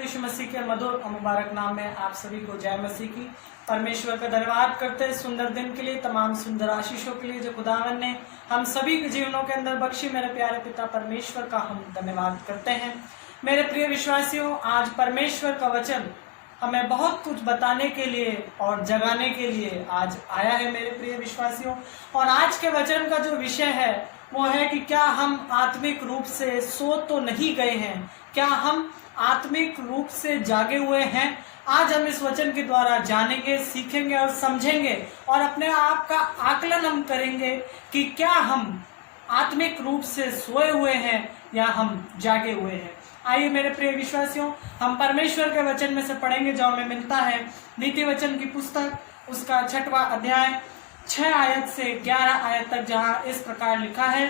खुदावंद यीशु मसीह के मधुर और मुबारक नाम में आप सभी को जय मसीह की। परमेश्वर का धन्यवाद करते हैं सुंदर दिन के लिए, तमाम सुंदर आशीषों के लिए जो खुदावंद ने हम सभी के जीवनों के अंदर बख्शी। मेरे प्यारे पिता परमेश्वर का हम धन्यवाद करते हैं। मेरे प्रिय विश्वासियों, आज परमेश्वर का वचन हमें बहुत कुछ बताने के लिए और जगाने के लिए आज आया है मेरे प्रिय विश्वासियों। और आज के वचन का जो विषय है वो है कि क्या हम आत्मिक रूप से सो तो नहीं गए हैं, क्या हम आत्मिक रूप से जागे हुए हैं। आज हम इस वचन के द्वारा जानेंगे, सीखेंगे और समझेंगे और अपने आप का आकलन हम करेंगे कि क्या हम आत्मिक रूप से सोए हुए हैं या हम जागे हुए हैं। आइए मेरे प्रिय विश्वासियों, हम परमेश्वर के वचन में से पढ़ेंगे जो हमें मिलता है नीति वचन की पुस्तक, उसका 6वां अध्याय 6 आयत से 11 आयत तक, जहाँ इस प्रकार लिखा है,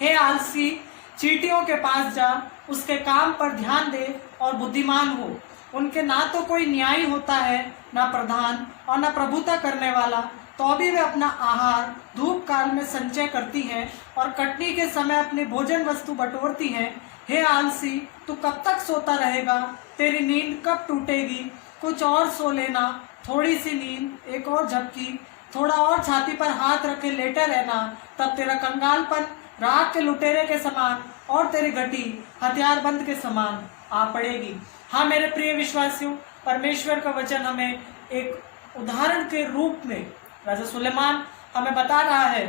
हे आलसी, चींटियों के पास जा, उसके काम पर ध्यान दे और बुद्धिमान हो। उनके ना तो कोई न्यायी होता है, ना प्रधान और ना प्रभुता करने वाला, तो भी वे अपना आहार धूप काल में संचय करती हैं और कटनी के समय अपनी भोजन वस्तु बटोरती हैं। हे आलसी, तू कब तक सोता रहेगा? तेरी नींद कब टूटेगी? कुछ और सो लेना, थोड़ी सी नींद, एक और झपकी, थोड़ा और छाती पर हाथ रखे लेटे रहना, तब तेरा कंगालपन राख के लुटेरे के समान और तेरी घटी हथियारबंद के समान आ पड़ेगी। हाँ मेरे प्रिय विश्वासियों, परमेश्वर का वचन हमें एक उदाहरण के रूप में राजा सुलेमान हमें बता रहा है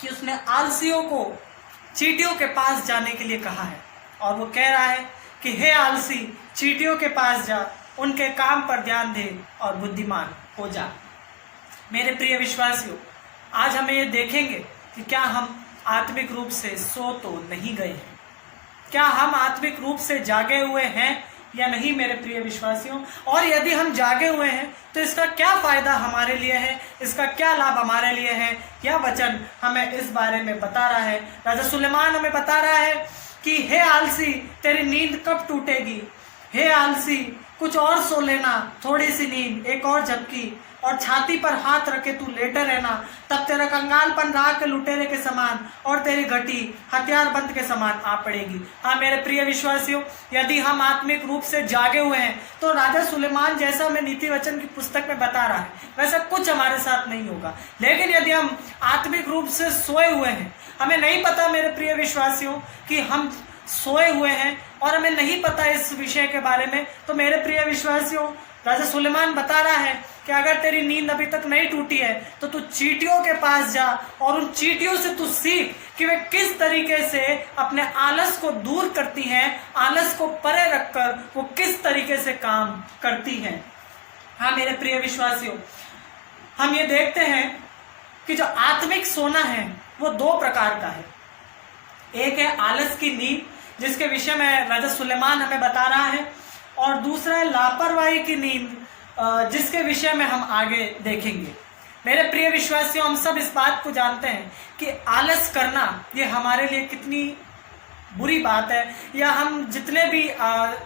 कि उसने आलसियों को चींटियों के पास जाने के लिए कहा है। और वो कह रहा है कि हे आलसी, चींटियों के पास जा, उनके काम पर ध्यान दे और बुद्धिमान हो जा। मेरे प्रिय विश्वासियों, आज हमें ये देखेंगे कि क्या हम आत्मिक रूप से सो तो नहीं गए हैं, क्या हम आत्मिक रूप से जागे हुए हैं या नहीं मेरे प्रिय विश्वासियों। और यदि हम जागे हुए हैं तो इसका क्या फायदा हमारे लिए है, इसका क्या लाभ हमारे लिए है, यह वचन हमें इस बारे में बता रहा है। राजा सुलेमान हमें बता रहा है कि हे आलसी, तेरी नींद कब टूटेगी? हे आलसी, कुछ और सो लेना, थोड़ी सी नींद, एक और झपकी और छाती पर हाथ रखे तू लेटे रहना, तब तेरा कंगालपन राख के लुटेरे के समान और तेरी घटी हथियारबंद के समान आ पड़ेगी। हाँ मेरे प्रिय विश्वासियों, यदि हम आत्मिक रूप से जागे हुए हैं तो राजा सुलेमान जैसा हमें नीति वचन की पुस्तक में बता रहा है वैसा कुछ हमारे साथ नहीं होगा। लेकिन यदि हम आत्मिक रूप से सोए हुए हैं, हमें नहीं पता मेरे प्रिय विश्वासियों कि हम सोए हुए हैं और हमें नहीं पता इस विषय के बारे में, तो मेरे प्रिय विश्वासियों, राजा सुलेमान बता रहा है कि अगर तेरी नींद अभी तक नहीं टूटी है तो तू चींटियों के पास जा और उन चींटियों से तू सीख कि वे किस तरीके से अपने आलस को दूर करती हैं, आलस को परे रखकर वो किस तरीके से काम करती हैं। हाँ मेरे प्रिय विश्वासियों, हम ये देखते हैं कि जो आत्मिक सोना है वो 2 प्रकार का है। एक है आलस की नींद, जिसके विषय में राजा सुलेमान हमें बता रहा है, और दूसरा है लापरवाही की नींद, जिसके विषय में हम आगे देखेंगे। मेरे प्रिय विश्वासियों, हम सब इस बात को जानते हैं कि आलस करना ये हमारे लिए कितनी बुरी बात है, या हम जितने भी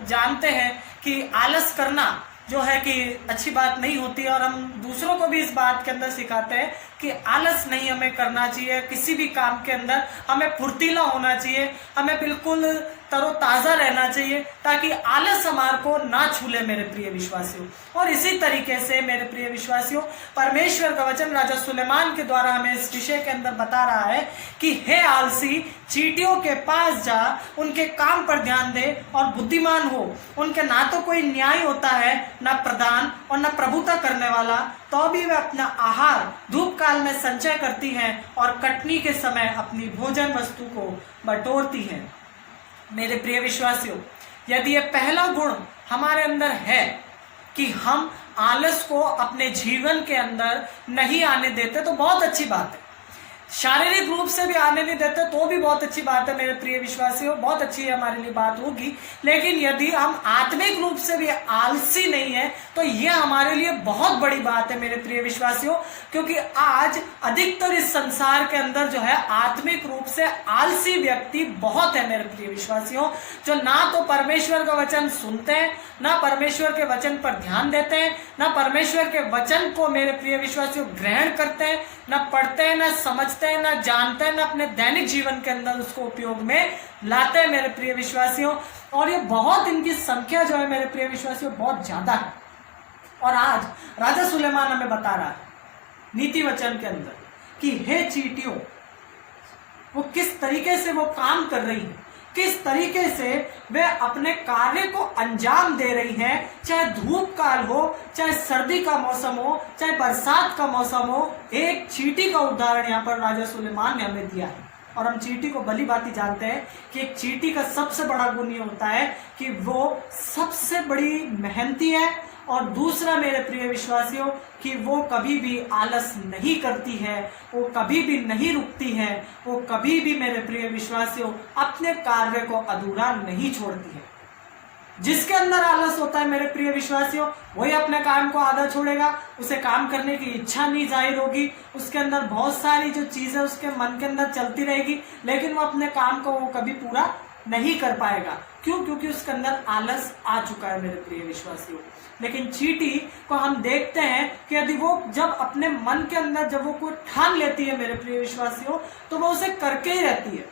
जानते हैं कि आलस करना जो है कि अच्छी बात नहीं होती, और हम दूसरों को भी इस बात के अंदर सिखाते हैं कि आलस नहीं हमें करना चाहिए। किसी भी काम के अंदर हमें फुर्तीला होना चाहिए, हमें बिल्कुल तरोताज़ा रहना चाहिए ताकि आलस हमारे को ना छूले मेरे प्रिय विश्वासियों। और इसी तरीके से मेरे प्रिय विश्वासियों, परमेश्वर का वचन राजा सुलेमान के द्वारा हमें इस विषय के अंदर बता रहा है कि हे आलसी, चींटियों के पास जा, उनके काम पर ध्यान दे और बुद्धिमान हो। उनके ना तो कोई न्याय होता है, ना प्रधान और ना प्रभुता करने वाला, तो भी वे अपना आहार धूप काल में संचय करती हैं और कटनी के समय अपनी भोजन वस्तु को बटोरती हैं। मेरे प्रिय विश्वासियों, यदि ये पहला गुण हमारे अंदर है कि हम आलस को अपने जीवन के अंदर नहीं आने देते तो बहुत अच्छी बात है। शारीरिक रूप से भी आने नहीं देते तो भी बहुत अच्छी बात है मेरे प्रिय विश्वासियों, बहुत अच्छी हमारे लिए बात होगी। लेकिन यदि हम आत्मिक रूप से भी आलसी नहीं है तो यह हमारे लिए बहुत बड़ी बात है मेरे प्रिय विश्वासियों, क्योंकि आज अधिकतर इस संसार के अंदर जो है आत्मिक रूप से आलसी व्यक्ति बहुत है मेरे प्रिय विश्वासियों, जो ना तो परमेश्वर का वचन सुनते हैं, ना परमेश्वर के वचन पर ध्यान देते हैं, ना परमेश्वर के वचन को मेरे प्रिय विश्वासियों ग्रहण करते हैं, ना पढ़ते हैं, ना समझते समझते हैं, ना जानते हैं, ना अपने दैनिक जीवन के अंदर उसको उपयोग में लाते हैं मेरे प्रिय विश्वासियों। और ये बहुत, इनकी संख्या जो है मेरे प्रिय विश्वासियों बहुत ज्यादा है। और आज राजा सुलेमान हमें बता रहा है नीति वचन के अंदर कि हे चींटियों, वो किस तरीके से वो काम कर रही है, किस तरीके से वे अपने कार्य को अंजाम दे रही हैं, चाहे धूप काल हो, चाहे सर्दी का मौसम हो, चाहे बरसात का मौसम हो। एक चींटी का उदाहरण यहाँ पर राजा सुलेमान ने हमें दिया है। और हम चींटी को भली भांति जानते हैं कि एक चींटी का सबसे बड़ा गुण ये होता है कि वो सबसे बड़ी मेहनती है, और दूसरा मेरे प्रिय विश्वासियों कि वो कभी भी आलस नहीं करती है, वो कभी भी नहीं रुकती है, वो कभी भी मेरे प्रिय विश्वासियों अपने कार्य को अधूरा नहीं छोड़ती है। जिसके अंदर आलस होता है मेरे प्रिय विश्वासियों, वही अपने काम को आधा छोड़ेगा, उसे काम करने की इच्छा नहीं जाहिर होगी, उसके अंदर बहुत सारी जो चीजें उसके मन के अंदर चलती रहेगी, लेकिन वो अपने काम को वो कभी पूरा नहीं कर पाएगा। क्यों? क्योंकि उसके अंदर आलस आ चुका है मेरे प्रिय विश्वासियों। लेकिन चींटी को हम देखते हैं कि यदि वो जब अपने मन के अंदर जब वो कोई ठान लेती है मेरे प्रिय विश्वासियों, तो वो उसे करके ही रहती है।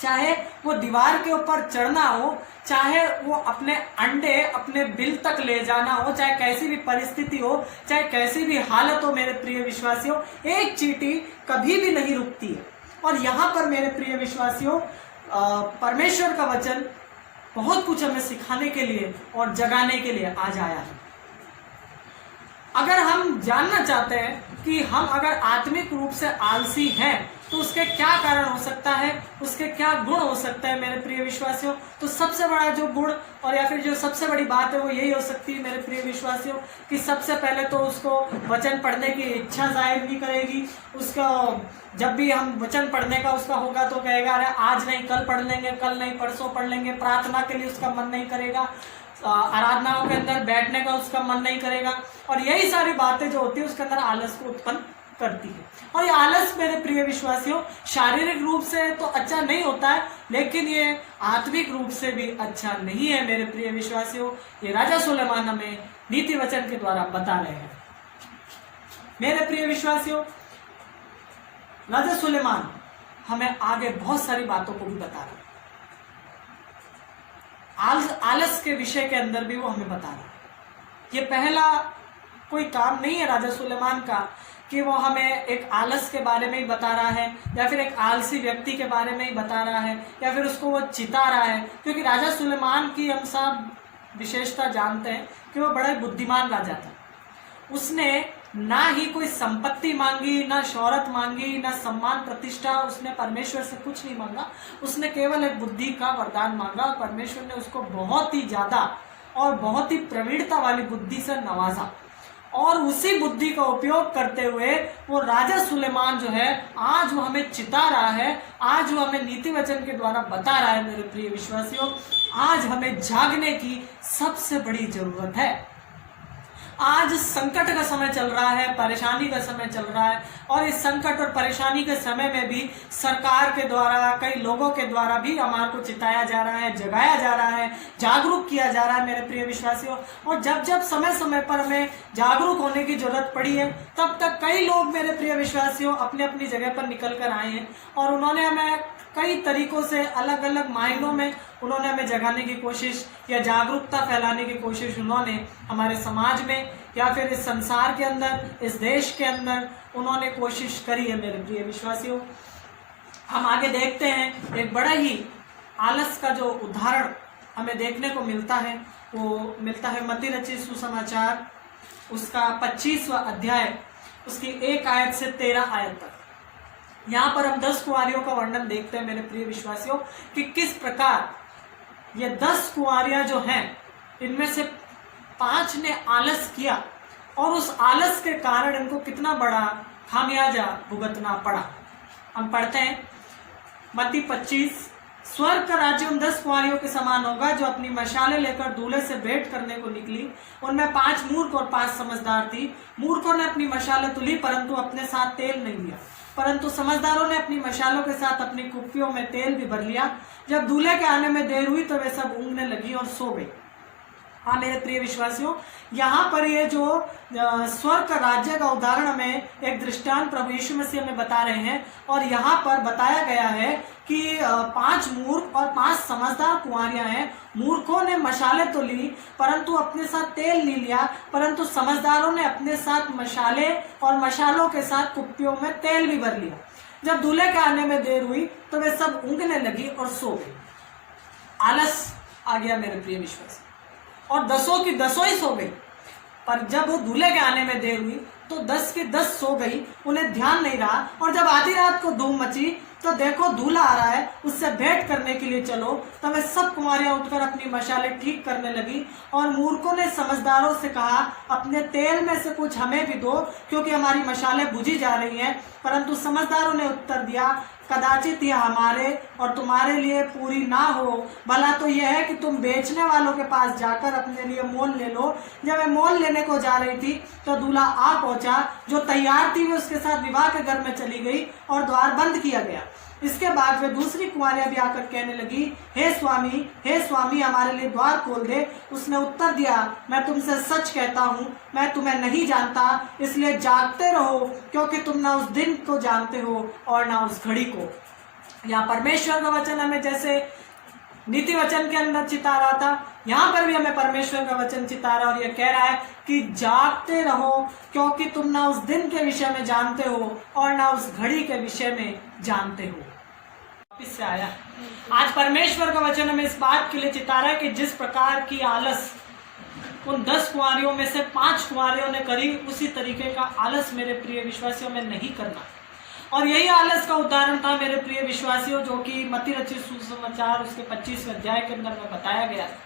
चाहे वो दीवार के ऊपर चढ़ना हो, चाहे वो अपने अंडे अपने बिल तक ले जाना हो, चाहे कैसी भी परिस्थिति हो, चाहे कैसी भी हालत हो मेरे प्रिय विश्वासियों, एक चींटी कभी भी नहीं रुकती है। और यहाँ पर मेरे प्रिय विश्वासियों परमेश्वर का वचन बहुत कुछ हमें सिखाने के लिए और जगाने के लिए आज आया है। अगर हम जानना चाहते हैं कि हम अगर आत्मिक रूप से आलसी हैं तो उसके क्या कारण हो सकता है, उसके क्या गुण हो सकते हैं मेरे प्रिय विश्वासियों, तो सबसे बड़ा जो गुण और या फिर जो सबसे बड़ी बात है वो यही हो सकती है मेरे प्रिय विश्वासियों कि सबसे पहले तो उसको वचन पढ़ने की इच्छा जाहिर नहीं करेगी। उसका जब भी हम वचन पढ़ने का उसका होगा तो कहेगा अरे आज नहीं कल पढ़ लेंगे, कल नहीं परसों पढ़ लेंगे। प्रार्थना के लिए उसका मन नहीं करेगा, आराधनाओं के अंदर बैठने का उसका मन नहीं करेगा। और यही सारी बातें जो होती है उसके अंदर आलस को उत्पन्न करती है। और ये आलस मेरे प्रिय विश्वासियों शारीरिक रूप से तो अच्छा नहीं होता है, लेकिन ये आत्मिक रूप से भी अच्छा नहीं है मेरे प्रिय विश्वासियों। ये राजा सुलेमान हमें नीति वचन के द्वारा बता रहे हैं। मेरे प्रिय विश्वासियों, राजा सुलेमान हमें आगे बहुत सारी बातों को भी बता रहे हैं। आलस के विषय के अंदर भी वो हमें बता रहे हैं। ये पहला कोई काम नहीं है राजा सुलेमान का कि वो हमें एक आलस के बारे में ही बता रहा है या फिर एक आलसी व्यक्ति के बारे में ही बता रहा है या फिर उसको वो चिता रहा है। क्योंकि राजा सुलेमान की हम सब विशेषता जानते हैं कि वो बड़ा बुद्धिमान राजा था। उसने ना ही कोई संपत्ति मांगी, ना शौहरत मांगी, ना सम्मान प्रतिष्ठा, उसने परमेश्वर से कुछ नहीं मांगा। उसने केवल एक बुद्धि का वरदान मांगा और परमेश्वर ने उसको बहुत ही ज्यादा और बहुत ही प्रवीणता वाली बुद्धि से नवाजा। और उसी बुद्धि का उपयोग करते हुए वो राजा सुलेमान जो है आज वो हमें चिता रहा है, आज वो हमें नीति वचन के द्वारा बता रहा है। मेरे प्रिय विश्वासियों, आज हमें जागने की सबसे बड़ी जरूरत है। आज संकट का समय चल रहा है, परेशानी का समय चल रहा है, और इस संकट और परेशानी के समय में भी सरकार के द्वारा, कई लोगों के द्वारा भी हमारे को चिताया जा रहा है, जगाया जा रहा है, जागरूक किया जा रहा है मेरे प्रिय विश्वासियों। और जब जब समय समय पर हमें जागरूक होने की जरूरत पड़ी है, तब तक कई लोग मेरे प्रिय विश्वासियों अपने अपनी जगह पर निकल कर आए हैं और उन्होंने हमें कई तरीकों से अलग अलग मायनों में उन्होंने हमें जगाने की कोशिश या जागरूकता फैलाने की कोशिश उन्होंने हमारे समाज में या फिर इस संसार के अंदर, इस देश के अंदर उन्होंने कोशिश करी है मेरे प्रिय विश्वासियों। हम आगे देखते हैं एक बड़ा ही आलस का जो उदाहरण हमें देखने को मिलता है वो मिलता है मत्ती रचित सुसमाचार उसका 25वां अध्याय उसकी 1 आयत से 13 आयत तक। यहाँ पर हम 10 कुंवारियों का वर्णन देखते हैं मेरे प्रिय विश्वासियों कि किस प्रकार ये 10 कुंवारियां जो हैं इनमें से 5 ने आलस किया और उस आलस के कारण इनको कितना बड़ा खामियाजा भुगतना पड़ा। हम पढ़ते हैं मत्ती 25, स्वर्ग का राज्य उन 10 कुंवारियों के समान होगा जो अपनी मशालें लेकर दूल्हे से भेंट करने को निकली। उनमें 5 मूर्ख और 5 समझदार थी। मूर्खों ने अपनी मशालें तुली परंतु अपने साथ तेल नहीं लिया, परंतु समझदारों ने अपनी मशालों के साथ अपनी कुप्पियों में तेल भी भर लिया। जब दूल्हे के आने में देर हुई तो वे सब ऊँघने लगी और सो गई। हाँ मेरे प्रिय विश्वासियों, यहाँ पर ये जो स्वर्ग का राज्य का उदाहरण हमें एक दृष्टांत प्रभु यीशु मसीह हमें बता रहे हैं। और यहाँ पर बताया गया है कि 5 मूर्ख और 5 समझदार कुंवारियां हैं। मूर्खों ने मशाले तो ली परंतु अपने साथ तेल नहीं लिया, परंतु समझदारों ने अपने साथ मशाले और मशालों के साथ कुप्पियों में तेल भी भर लिया। जब दूल्हे के आने में देर हुई तो वे सब ऊँघने लगी और सो गई। आलस आ गया मेरे प्रिय विश्वास, और 10 की 10 ही सो गई। पर जब वो दूल्हे के आने में देर हुई तो 10 की 10 सो गई, उन्हें ध्यान नहीं रहा। और जब आधी रात को धूम मची तो देखो दूल्हा आ रहा है, उससे भेंट करने के लिए चलो। तब वे सब कुमारियां उठकर अपनी मशाले ठीक करने लगी। और मूर्खों ने समझदारों से कहा, अपने तेल में से कुछ हमें भी दो, क्योंकि हमारी मशालें बुझी जा रही हैं। परंतु समझदारों ने उत्तर दिया, कदाचित यह हमारे और तुम्हारे लिए पूरी ना हो, भला तो यह है कि तुम बेचने वालों के पास जाकर अपने लिए मोल ले लो। जब वे मोल लेने को जा रही थी तो दूल्हा आ पहुंचा। जो तैयार थी वे उसके साथ विवाह के घर में चली गई और द्वार बंद किया गया। इसके बाद वे दूसरी कुमारियां भी आकर कहने लगी, हे स्वामी, हमारे लिए द्वार खोल दे। उसने उत्तर दिया, मैं तुमसे सच कहता हूँ, मैं तुम्हें नहीं जानता। इसलिए जागते रहो, क्योंकि तुम ना उस दिन को जानते हो और ना उस घड़ी को। यहाँ परमेश्वर का वचन हमें जैसे नीति वचन के अंदर चिता रहा था, यहाँ पर भी हमें परमेश्वर का वचन चिता रहा और ये कह रहा है कि जागते रहो, क्योंकि तुम ना उस दिन के विषय में जानते हो और ना उस घड़ी के विषय में जानते हो। वापिस से आया। आज परमेश्वर का वचन हमें इस बात के लिए चिता रहा है कि जिस प्रकार की आलस उन 10 कुंवारियों में से 5 कुंवारियों ने करी, उसी तरीके का आलस मेरे प्रिय विश्वासियों में नहीं करना। और यही आलस का उदाहरण था मेरे प्रिय विश्वासियों, जो कि मत्ती रचित सुसमाचार उसके 25वें अध्याय के अंदर में बताया गया है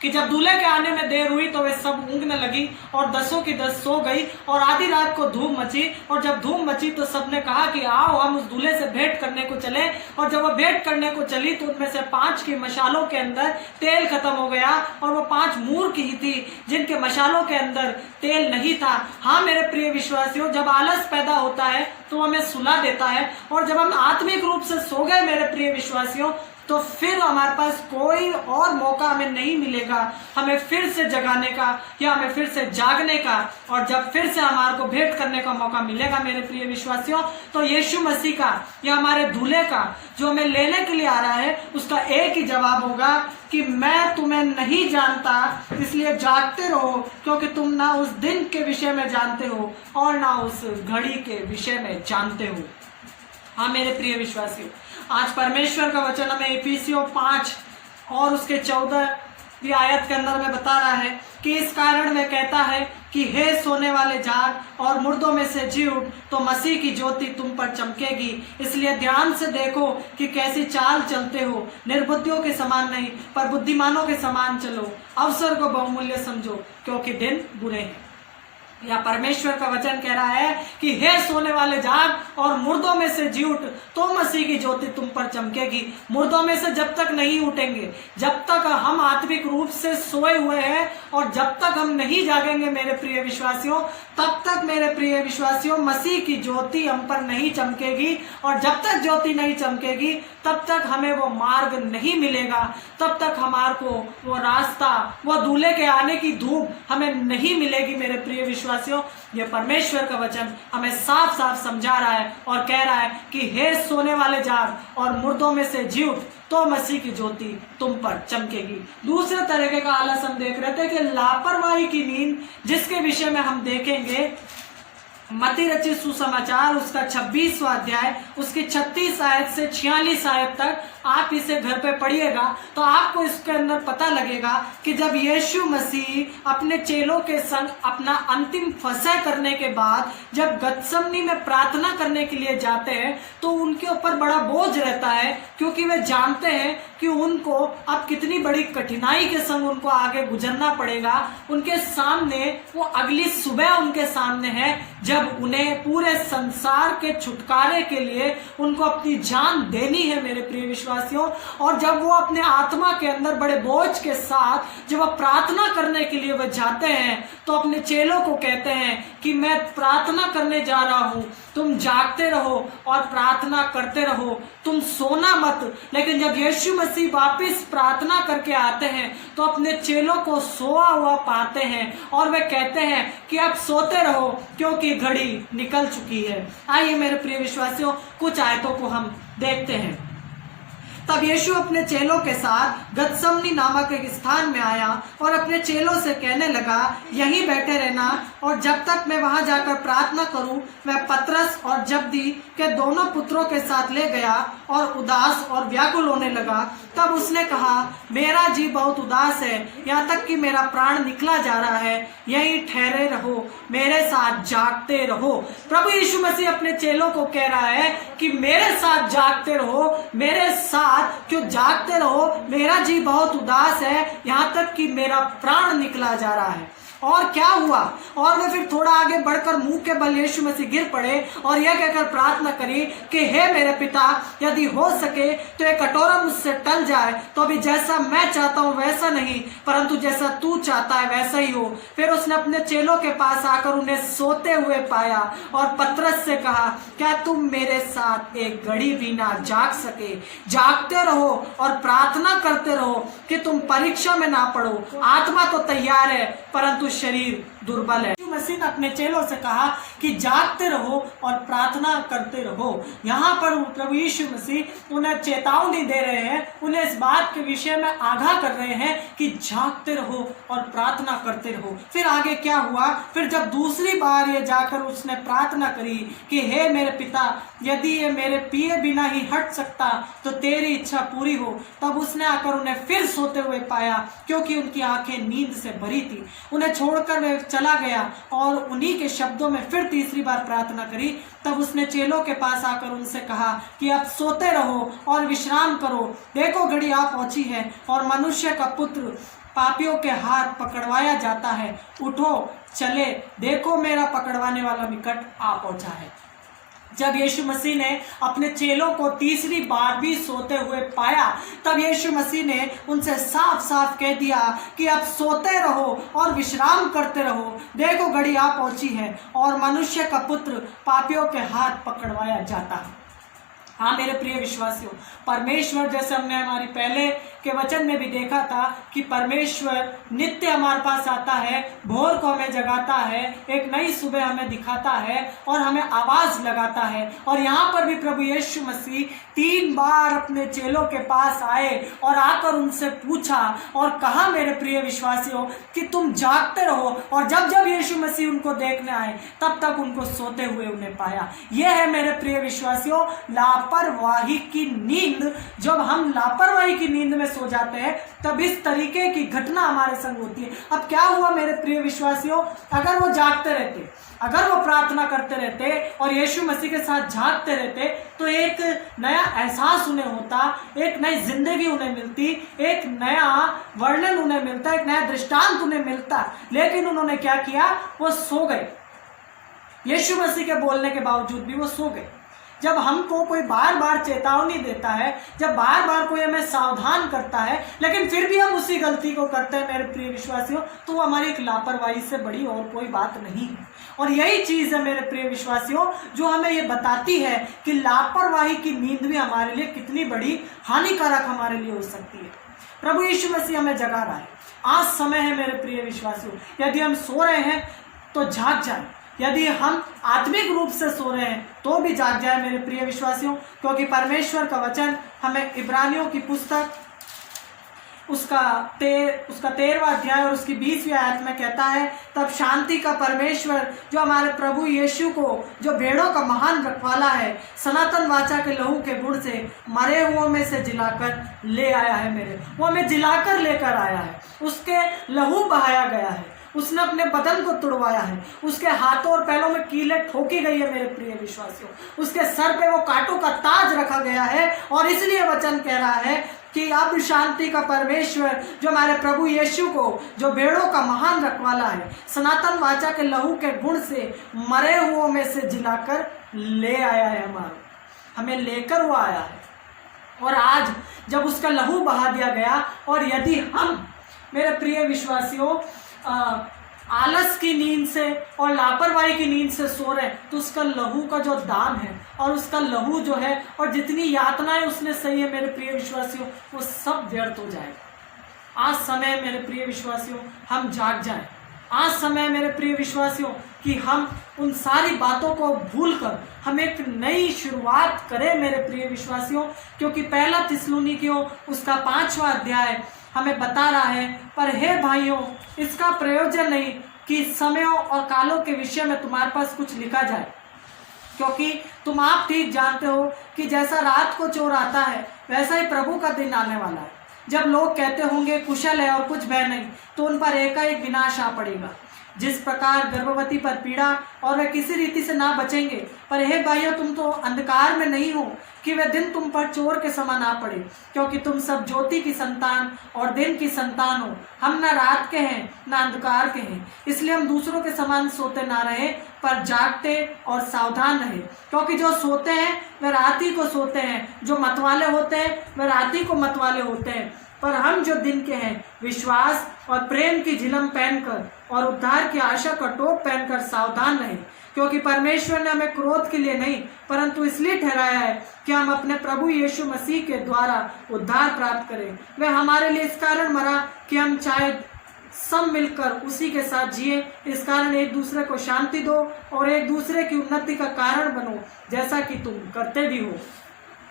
कि जब दूल्हे के आने में देर हुई तो वे सब ऊँघने लगी और 10 की 10 सो गई। और आधी रात को धूम मची, और जब धूम मची तो सबने कहा कि आओ हम उस दूल्हे से भेंट करने को चले। और जब वो भेंट करने को चली तो उनमें से 5 की मशालों के अंदर तेल खत्म हो गया, और वो 5 मूर्ख ही थी जिनके मशालों के अंदर तेल नहीं था। हाँ मेरे प्रिय विश्वासियों, जब आलस पैदा होता है तो हमें सुला देता है, और जब हम आत्मिक रूप से सो गए मेरे प्रिय विश्वासियों, तो फिर हमारे पास कोई और मौका हमें नहीं मिलेगा हमें फिर से जगाने का या हमें फिर से जागने का। और जब फिर से हमारे को भेंट करने का मौका मिलेगा मेरे प्रिय विश्वासियों, तो यीशु मसीह का या हमारे दूल्हे का जो हमें लेने के लिए आ रहा है, उसका एक ही जवाब होगा कि मैं तुम्हें नहीं जानता, इसलिए जागते रहो, क्योंकि तुम ना उस दिन के विषय में जानते हो और ना उस घड़ी के विषय में जानते हो। हाँ मेरे प्रिय विश्वासियों, आज परमेश्वर का वचन हमें इफिसियों 5 और उसके 14वीं आयत के अंदर में बता रहा है कि इस कारण वह कहता है कि हे सोने वाले जाग और मुर्दों में से जी उठ, तो मसीह की ज्योति तुम पर चमकेगी। इसलिए ध्यान से देखो कि कैसी चाल चलते हो, निर्बुद्धियों के समान नहीं पर बुद्धिमानों के समान चलो। अवसर को बहुमूल्य समझो, क्योंकि दिन बुरे हैं। या परमेश्वर का वचन कह रहा है कि हे सोने वाले जाग और मुर्दों में से जी उठ, तो मसीह की ज्योति तुम पर चमकेगी। मुर्दों में से जब तक नहीं उठेंगे, जब तक हम आत्मिक रूप से सोए हुए हैं और जब तक हम नहीं जागेंगे मेरे प्रिय विश्वासियों, तब तक मेरे प्रिय विश्वासियों मसीह की ज्योति हम पर नहीं चमकेगी। और जब तक ज्योति नहीं चमकेगी तब तक हमें वो मार्ग नहीं मिलेगा, तब तक हमारे को वो रास्ता, वो दूल्हे के आने की धूप हमें नहीं मिलेगी मेरे प्रिय विश्वासियों। ये परमेश्वर का वचन हमें साफ साफ समझा रहा है और कह रहा है कि हे सोने वाले जाग और मुर्दों में से जी उठ, तो मसीह की ज्योति तुम पर चमकेगी। दूसरे तरीके का आलस हम देख रहे थे कि लापरवाही की नींद, जिसके विषय में हम देखेंगे मत्ती रचित सुसमाचार उसका 26वां अध्याय उसकी 36 आयत से 46 आयत तक आप इसे घर पे पढ़िएगा तो आपको इसके अंदर पता लगेगा कि जब यीशु मसीह अपने चेलों के संग अपना अंतिम फसह करने के बाद जब गतसमनी में प्रार्थना करने के लिए जाते हैं तो उनके ऊपर बड़ा बोझ रहता है, क्योंकि वे जानते हैं कि उनको अब कितनी बड़ी कठिनाई के संग उनको आगे गुजरना पड़ेगा। उनके सामने वो अगली सुबह उनके सामने है जब उन्हें पूरे संसार के छुटकारे के लिए उनको अपनी जान देनी है मेरे प्रिय विश्वासी। विश्वासियों। और जब वो अपने आत्मा के अंदर बड़े बोझ के साथ जब वह प्रार्थना करने के लिए वह जाते हैं तो अपने चेलों को कहते हैं कि मैं प्रार्थना करने जा रहा हूँ, तुम जागते रहो और प्रार्थना करते रहो, तुम सोना मत। लेकिन जब यीशु मसीह वापस प्रार्थना करके आते हैं तो अपने चेलों को सोया हुआ पाते हैं और वे कहते हैं कि आप सोते रहो क्योंकि घड़ी निकल चुकी है। आइए मेरे प्रिय विश्वासियों, कुछ आयतों को हम देखते हैं। तब यीशु अपने चेलों के साथ गतसमनी नामक एक स्थान में आया और अपने चेलों से कहने लगा, यहीं बैठे रहना और जब तक मैं वहां जाकर प्रार्थना करूं। वह पतरस और जब्दी के दोनों पुत्रों के साथ ले गया और उदास और व्याकुल होने लगा। तब उसने कहा, मेरा जी बहुत उदास है, यहाँ तक कि मेरा प्राण निकला जा रहा है। यहीं ठहरे रहो, मेरे साथ जागते रहो। प्रभु यीशु मसीह अपने चेलों को कह रहा है कि मेरे साथ जागते रहो, मेरे साथ क्यों जागते रहो, मेरा जी बहुत उदास है, यहाँ तक कि मेरा प्राण निकला जा रहा है। और क्या हुआ? और वे फिर थोड़ा आगे बढ़कर मुंह के बल यीशु मसीह गिर पड़े और यह कहकर प्रार्थना करी कि हे मेरे पिता, यदि हो सके तो एक कटोरा मुझसे टल जाए, तो अभी जैसा मैं चाहता हूँ वैसा नहीं, परंतु जैसा तू चाहता है वैसा ही हो। फिर उसने अपने चेलों के पास आकर उन्हें सोते हुए पाया और पतरस से कहा, क्या तुम मेरे साथ एक घड़ी भी ना जाग सके? जागते रहो और प्रार्थना करते रहो कि तुम परीक्षा में ना पड़ो। आत्मा तो तैयार है परंतु शरीर दुर्बल है। मसीह ने अपने चेलों से कहा कि जागते रहो और प्रार्थना करते रहो। यहाँ पर प्रभु यीशु मसीह उन्हें चेतावनी दे रहे हैं, उन्हें इस बात के विषय में आगाह कर रहे हैं कि जागते रहो और प्रार्थना करते रहो। फिर आगे क्या हुआ? फिर जब दूसरी बार ये जाकर उसने प्रार्थना करी कि हे मेरे पिता, यदि ये मेरे पिए बिना ही हट सकता तो तेरी इच्छा पूरी हो, तब उसने आकर उन्हें फिर सोते हुए पाया क्योंकि उनकी आंखें नींद से भरी थी। उन्हें छोड़कर वह चला गया और उन्हीं के शब्दों में फिर तीसरी बार प्रार्थना करी। तब उसने चेलों के पास आकर उनसे कहा कि अब सोते रहो और विश्राम करो। देखो घड़ी आ पहुंची है और मनुष्य का पुत्र पापियों के हाथ पकड़वाया जाता है। उठो चले, देखो मेरा पकड़वाने वाला निकट आ पहुंचा है। जब यीशु मसीह ने अपने चेलों को तीसरी बार भी सोते हुए पाया, तब यीशु मसीह ने उनसे साफ साफ कह दिया कि अब सोते रहो और विश्राम करते रहो। देखो घड़ी आ पहुंची है और मनुष्य का पुत्र पापियों के हाथ पकड़वाया जाता है। हाँ मेरे प्रिय विश्वासियों, परमेश्वर, जैसे हमने हमारी पहले के वचन में भी देखा था कि परमेश्वर नित्य हमारे पास आता है, भोर को हमें जगाता है, एक नई सुबह हमें दिखाता है और हमें आवाज लगाता है। और यहाँ पर भी प्रभु यीशु मसीह 3 बार अपने चेलों के पास आए और आकर उनसे पूछा और कहा मेरे प्रिय विश्वासियों कि तुम जागते रहो। और जब जब यीशु मसीह उनको देखने आए तब तक उनको सोते हुए उन्हें पाया। यह है मेरे प्रिय विश्वासियों लापरवाही की नींद। जब हम लापरवाही की नींद में सो जाते हैं तब इस तरीके की घटना हमारे संग होती है। अब क्या हुआ मेरे प्रिय विश्वासियों, अगर वो जागते रहते, अगर वो प्रार्थना करते रहते और यीशु मसीह के साथ जागते रहते तो एक नया एहसास उन्हें होता, एक नई जिंदगी उन्हें मिलती, एक नया वर्णन उन्हें मिलता, एक नया दृष्टांत उन्हें मिलता। लेकिन उन्होंने क्या किया? वो सो गए। यीशु मसीह के बोलने के बावजूद भी वो सो गए। जब हमको कोई बार बार चेतावनी देता है, जब बार बार कोई हमें सावधान करता है, लेकिन फिर भी हम उसी गलती को करते हैं मेरे प्रिय विश्वासियों, तो वो हमारी एक लापरवाही से बड़ी और कोई बात नहीं है। और यही चीज़ है मेरे प्रिय विश्वासियों जो हमें ये बताती है कि लापरवाही की नींद भी हमारे लिए कितनी बड़ी हानिकारक हमारे लिए हो सकती है। प्रभु यीशु मसीह हमें जगा रहा है। आज समय है मेरे प्रिय विश्वासियों, यदि हम सो रहे हैं तो जाग जाए, यदि हम आत्मिक रूप से सो रहे हैं तो भी जाग जाए मेरे प्रिय विश्वासियों, क्योंकि परमेश्वर का वचन हमें इब्रानियों की पुस्तक उसका 13वां अध्याय और उसकी 20वीं आयत में कहता है, तब शांति का परमेश्वर जो हमारे प्रभु यीशु को, जो भेड़ों का महान रखवाला है, सनातन वाचा के लहू के गुण से मरे हुओं में से जिलाकर ले आया है। वो हमें जिलाकर लेकर आया है, उसके लहू बहाया गया है, उसने अपने बदन को तुड़वाया है, उसके हाथों और पैरों में कीलें ठोकी गई है मेरे प्रिय विश्वासियों, उसके सर पे वो कांटों का ताज रखा गया है। और इसलिए वचन कह रहा है कि अब शांति का परमेश्वर जो हमारे प्रभु यीशु को, जो भेड़ों का महान रखवाला है, सनातन वाचा के लहू के गुण से मरे हुओं में से जिलाकर ले आया है, हमें लेकर वो आया है। और आज जब उसका लहू बहा दिया गया, और यदि हम मेरे प्रिय विश्वासियों आलस की नींद से और लापरवाही की नींद से सो रहे, तो उसका लहू का जो दाम है और उसका लहू जो है और जितनी यातनाएं उसने सही है मेरे प्रिय विश्वासियों, वो सब व्यर्थ हो जाएगा। आज समय मेरे प्रिय विश्वासियों हम जाग जाएं। आज समय मेरे प्रिय विश्वासियों कि हम उन सारी बातों को भूलकर हम एक नई शुरुआत करें मेरे प्रिय विश्वासियों, क्योंकि पहला थिस्सलुनीकियों उसका 5वां अध्याय हमें बता रहा है, पर हे भाइयों इसका प्रयोजन नहीं कि समयों और कालों के विषय में तुम्हारे पास कुछ लिखा जाए, क्योंकि तुम आप ठीक जानते हो कि जैसा रात को चोर आता है वैसा ही प्रभु का दिन आने वाला है। जब लोग कहते होंगे कुशल है और कुछ भय नहीं, तो उन पर एकाएक विनाश आ पड़ेगा। जिस प्रकार गर्भवती पर पीड़ा और वे किसी रीति से ना बचेंगे, पर हे भाइयों तुम तो अंधकार में नहीं हो कि वह दिन तुम पर चोर के समान आ पड़े, क्योंकि तुम सब ज्योति की संतान और दिन की संतान हो। हम न रात के हैं न अंधकार के हैं, इसलिए हम दूसरों के समान सोते ना रहे, पर जागते और सावधान रहे। क्योंकि जो सोते हैं वे रात ही को सोते हैं, जो मतवाले होते हैं वे रात ही को मतवाले होते हैं। पर हम जो दिन के हैं विश्वास और प्रेम की झिलम पहनकर और उद्धार की आशा का टोप पहनकर सावधान रहें, क्योंकि परमेश्वर ने हमें क्रोध के लिए नहीं परंतु इसलिए ठहराया है कि हम अपने प्रभु यीशु मसीह के द्वारा उद्धार प्राप्त करें। वह हमारे लिए इस कारण मरा कि हम चाहे सब मिलकर उसी के साथ जिए। इस कारण एक दूसरे को शांति दो और एक दूसरे की उन्नति का कारण बनो, जैसा कि तुम करते भी हो।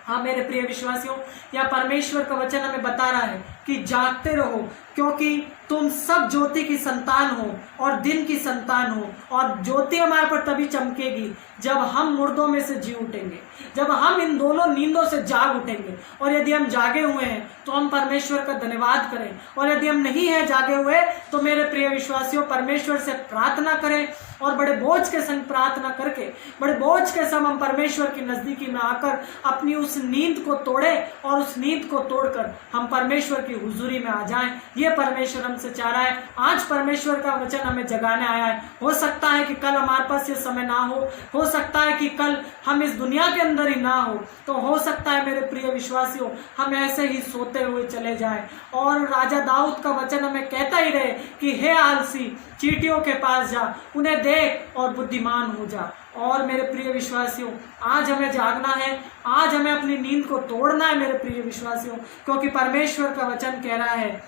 हाँ मेरे प्रिय विश्वासियों, यह परमेश्वर का वचन हमें बता रहा है कि जागते रहो, क्योंकि तुम सब ज्योति की संतान हो और दिन की संतान हो, और ज्योति हमारे पर तभी चमकेगी जब हम मुर्दों में से जी उठेंगे, जब हम इन दोनों नींदों से जाग उठेंगे। और यदि हम जागे हुए हैं तो हम परमेश्वर का धन्यवाद करें, और यदि हम नहीं हैं जागे हुए तो मेरे प्रिय विश्वासियों परमेश्वर से प्रार्थना करें, और बड़े बोझ के संग प्रार्थना करके बड़े बोझ के संग हम परमेश्वर की नज़दीकी में आकर अपनी उस नींद को तोड़े, और उस नींद को तोड़कर हम परमेश्वर की हुजूरी में आ जाएं। ये परमेश्वर हमसे चाह रहा है। आज परमेश्वर का वचन हमें जगाने आया है। हो सकता है कि कल हमारे पास ये समय ना हो सकता है कि कल हम इस दुनिया के अंदर ही ना हो, तो हो सकता है मेरे प्रिय विश्वासियों हम ऐसे ही सोते हुए चले जाएं। और राजा दाऊद का वचन हमें कहता ही रहे कि हे आलसी चींटियों के पास जा, उन्हें देख और बुद्धिमान हो जा। और मेरे प्रिय विश्वासियों आज हमें जागना है, आज हमें अपनी नींद को तोड़ना है मेरे प्रिय विश्वासियों, क्योंकि परमेश्वर का वचन कह रहा है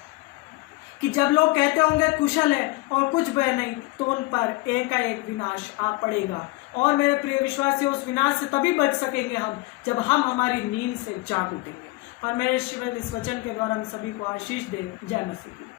कि जब लोग कहते होंगे कुशल है और कुछ भय नहीं, तो उन पर एकाएक विनाश आ पड़ेगा। और मेरे प्रिय विश्वासियों उस विनाश से तभी बच सकेंगे हम जब हम हमारी नींद से जाग उठेंगे। परमेश्वर इस वचन के द्वारा हम सभी को आशीष दे। जय मसीह।